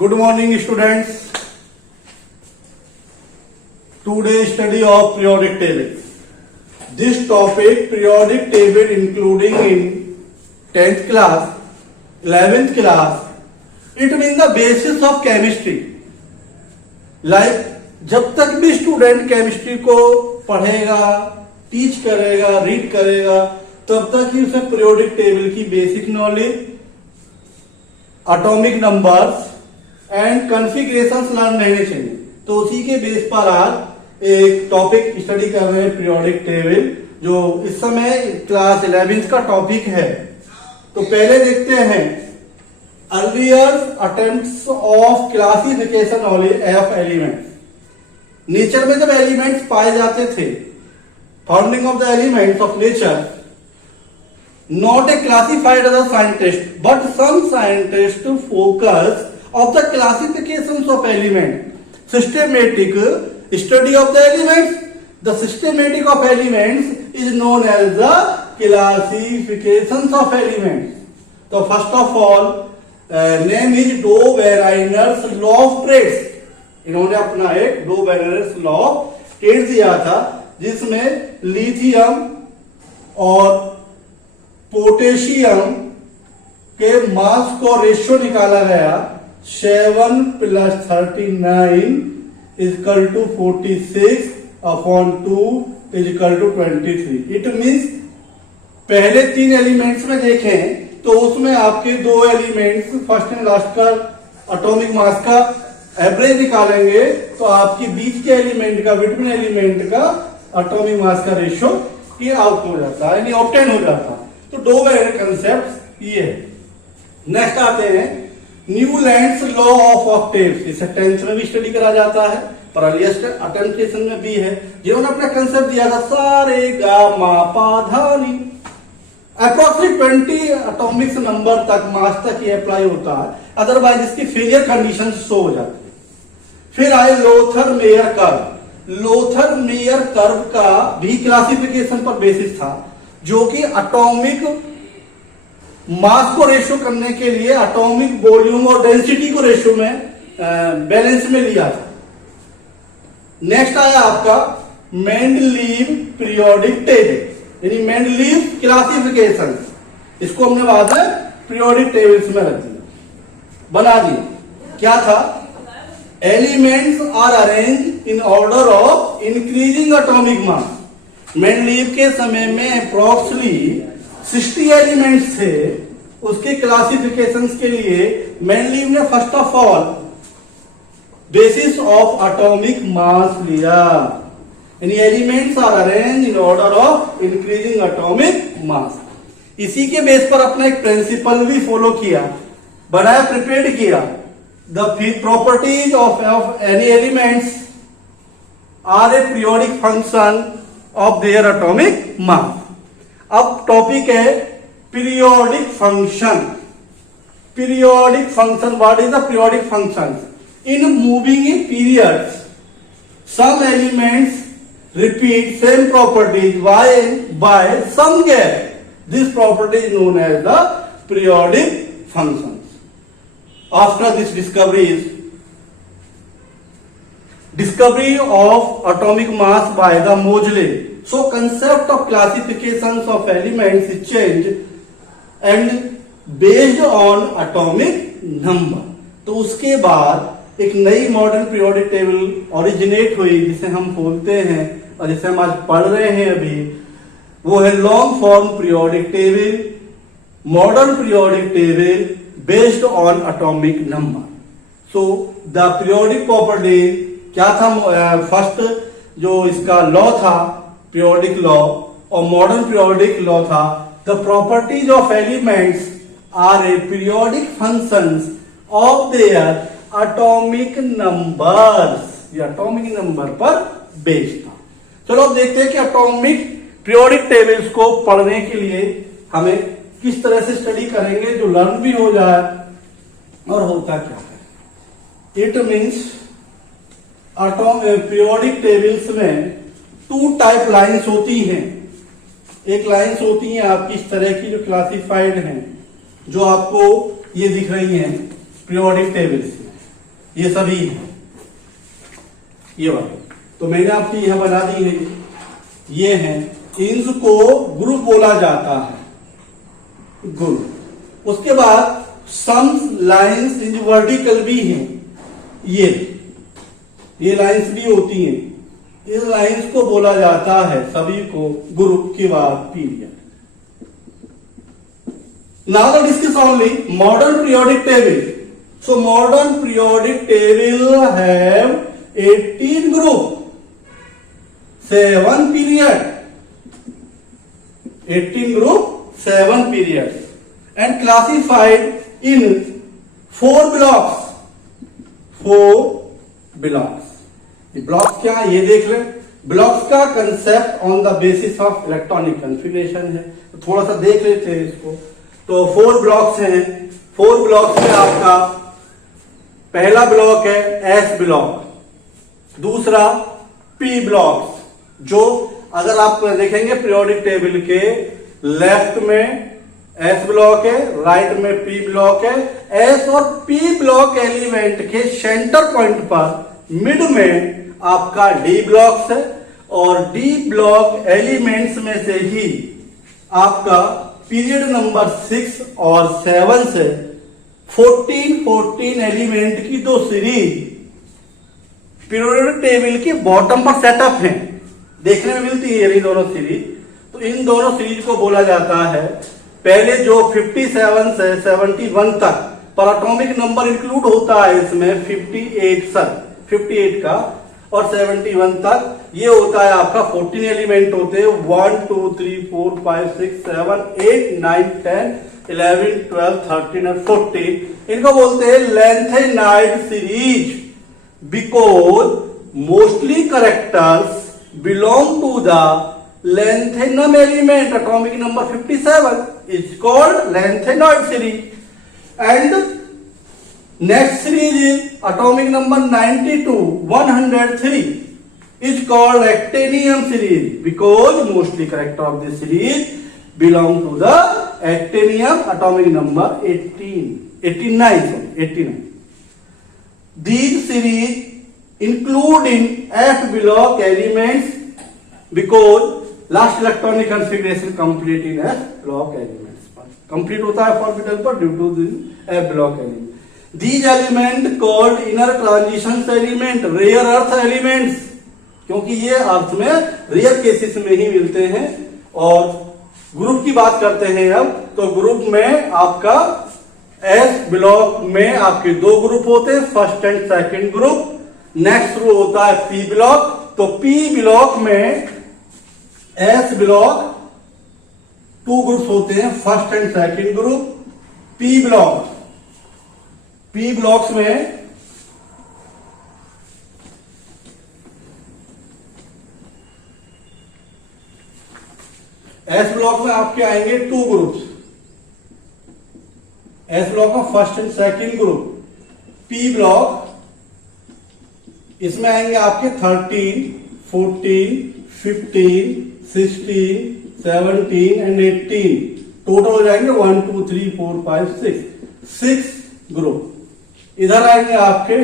Good morning, students. Today study of periodic table. This topic, periodic table, including in 10th class, 11th class, it means the basis of chemistry. Like जब तक भी student chemistry को पढ़ेगा, teach करेगा, read करेगा, तब तक ही उसे पीरियोडिक टेबल की basic knowledge, atomic numbers and configurations learn रहने चाहिए। तो उसी के बेस पर आज एक टॉपिक स्टडी कर रहे हैं, पीरियोडिक टेबल, जो इस समय क्लास 11th का टॉपिक है। तो पहले देखते हैं earlier attempts of classification of elements. Nature में जब एलिमेंट्स पाए जाते थे, founding of the elements of nature, not a classified as a scientist, but some scientists focus of the classifications of element, systematic study of the elements. The systematic of elements is known as the classifications of elements. So first of all, name is Dobereiner's law of traits. इन्होंने अपना एक डोबेरेनर्स law of trades दिया था, जिसमें lithium और potassium के मास को ratio निकाला गया 7 + 39 = 46 अपॉन 2 = 23। इट मीन्स पहले 3 एलिमेंट्स में देखें तो उसमें आपके 2 एलिमेंट्स फर्स्ट एंड लास्ट का एटॉमिक मास का एवरेज निकालेंगे तो आपकी बीच के एलिमेंट का, बिटवीन एलिमेंट का एटॉमिक मास का रेशियो ये आउट हो जाता है, यानी ऑब्टेन हो जाता है। तो डोबेरेनर कंसेप्ट ये है। नेक्स्ट आते हैं न्यूलैंड्स लॉ ऑफ ऑक्टेव्स। इसे 10th में भी स्टडी करा जाता है, पर अर्लीस्ट अटेम्प्टेशन में भी है। जिन्होंने अपना कंसेप्ट दिया था सा रे गा मा पा धा नी, अप्रोक्सीमेट 20 एटॉमिक नंबर तक, मास तक ये अप्लाई होता है, अदरवाइज इसकी फेलियर कंडीशन शो हो जाती है। फिर आए Lothar Meyer curve. Lothar Meyer curve का भी क्लासिफिकेशन पर बेसिस था, जो कि एटॉमिक मास को रेशियो करने के लिए एटॉमिक वॉल्यूम और डेंसिटी को रेशियो में बैलेंस में लिया था। नेक्स्ट आया आपका मेंडलीव पीरियोडिक टेबल, यानी मेंडलीव क्लासिफिकेशन। इसको हमने बाद में पीरियोडिक टेबल्स में रख दिया, बना दिया। क्या था? Elements are arrange in order of increasing atomic mass. Mendeleev के समय में अप्रोक्सीमेटली 60 एलिमेंट्स थे। उसके क्लासिफिकेशंस के लिए मेंडलीव ने first of all basis of atomic mass लिया, यानी elements are arrange in order of increasing atomic mass. इसी के बेस पर अपना एक प्रिंसिपल भी फॉलो किया, बनाया, प्रिपेयर किया। The properties of any elements are a periodic function of their atomic mass. अब टॉपिक है periodic function. Periodic function, what is the periodic function? In moving in periods some elements repeat same properties by some gap. This property is known as the periodic function. After this discovery of atomic mass by the Moseley, so concept of classifications of elements is changed and based on atomic number। तो उसके बाद एक नई modern periodic table originate हुई, जिसे हम बोलते हैं और जिसे हम आज पढ़ रहे हैं अभी, वो है long form periodic table, modern periodic table based on atomic number. So the periodic property क्या था? फर्स्ट जो इसका लॉ था, पीरियोडिक लॉ, और मॉडर्न पीरियोडिक लॉ था the properties of elements are a periodic functions of their atomic numbers. ये atomic number पर based था। चलो अब देखते हैं कि एटॉमिक पीरियोडिक टेबल्स को पढ़ने के लिए हमें किस तरह से स्टडी करेंगे जो लर्न भी हो जाए। और होता क्या है? इट मीन्स पीरियोडिक टेबल्स में 2 टाइप लाइंस होती हैं। एक लाइंस होती हैं आपकी इस तरह की जो क्लासिफाइड हैं, जो आपको ये दिख रही हैं पीरियोडिक टेबल्स में। ये सभी है, ये वाले तो मैंने आपकी यहां बना दी है, ये हैं, इनको ग्रुप बोला जाता है, ग्रुप। उसके बाद सम लाइंस इन वर्टिकल भी हैं, ये लाइंस भी होती हैं, इस लाइंस को बोला जाता है सभी को ग्रुप के बाद period. Now the discuss only modern periodic table. So modern periodic table have 18 group, 7 period, 18 group, 7 periods, and classified in 4 blocks. 4 blocks. ये ब्लॉक्स क्या है ये देख लें। ब्लॉक्स का concept on the basis of electronic configuration है, तो थोड़ा सा देख लेते हैं इसको। तो 4 ब्लॉक्स हैं। 4 ब्लॉक्स में आपका पहला ब्लॉक है एस ब्लॉक, दूसरा पी ब्लॉक, जो अगर आप देखेंगे पीरियोडिक टेबल के लेफ्ट में एस ब्लॉक है, राइट में पी ब्लॉक है। एस और पी ब्लॉक एलिमेंट के सेंटर पॉइंट पर मिड में आपका डी ब्लॉक्स है, और डी ब्लॉक एलिमेंट्स में से ही आपका पीरियड नंबर 6 और 7 से 14 एलिमेंट की दो सीरीज पीरियोडिक टेबल के बॉटम पर सेटअप है, देखने में मिलती है ये दोनों सीरीज। तो इन दोनों सीरीज को बोला जाता है, पहले जो 57 से 71 तक पर एटॉमिक नंबर इंक्लूड होता है इसमें 58 का, और 71 तक ये होता है आपका 14 एलिमेंट होते हैं, 1 2 3 4 5 6 7 8 9 10 11 12 13 और 14। इनको बोलते हैं lanthanide series, because mostly characters belong to the lanthanum element, atomic number 57 is called lanthanoid series, and next series is atomic number 92 103 is called actinium series, because mostly character of this series belong to the actinium, atomic number 89. These series including F block elements, because last electronic configuration complete in F block elements पर complete होता है orbital पर due to this F block element. These element called inner transition element, rare earth elements, क्योंकि ये अर्थ में rare cases में ही मिलते हैं। और ग्रुप की बात करते हैं अब, तो ग्रुप में आपका एस ब्लॉक में आपके 2 ग्रुप होते हैं, first and second group. Next group होता है पी ब्लॉक, तो पी ब्लॉक में एस ब्लॉक 2 ग्रुप्स होते हैं, first and second group. P blocks में एस ब्लॉक में आपके आएंगे 2 ग्रुप्स, एस ब्लॉक में first and second group. P block इसमें आएंगे आपके 13 14 15 16 17 एंड 18, टोटल हो जाएंगे 1 2 3 4 5 6 इधर आएंगे आपके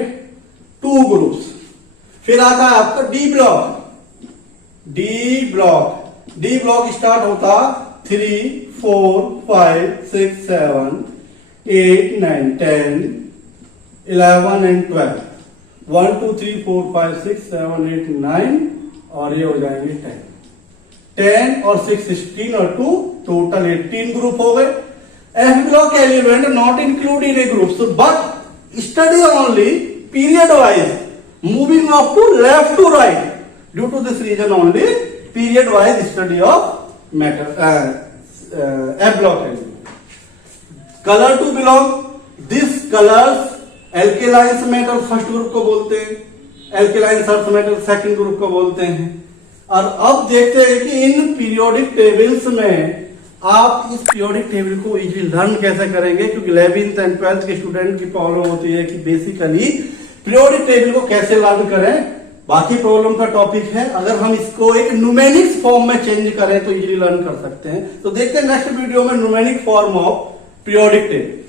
2 ग्रुप्स। फिर आता है आपका डी ब्लॉक स्टार्ट होता 3 4 5 6 7 8 9 10 11 एंड 12, 1 2 3 4 5 6 7 8 9, और ये हो जाएंगे 10 और 6 16 और 2 टोटल 18 ग्रुप हो गए। F block element not include in a group, but study only period wise moving up to left to right, due to this reason only period wise study of matter f block element. Colour to belong, this colours alkalines metal first group को बोलते हैं, alkalines earth metal second group को बोलते हैं। और अब देखते हैं कि इन पीरियोडिक टेबल्स में आप इस पीरियोडिक टेबल को इजीली लर्न कैसे करेंगे, क्योंकि 11th एंड 12th के स्टूडेंट की प्रॉब्लम होती है कि बेसिकली पीरियोडिक टेबल को कैसे लर्न करें। बाकी प्रॉब्लम का टॉपिक है, अगर हम इसको एक न्यूमेरिक फॉर्म में चेंज करें तो इजीली लर्न कर सकते हैं। तो देखते हैं नेक्स्ट वीडियो में numeric form of periodic table.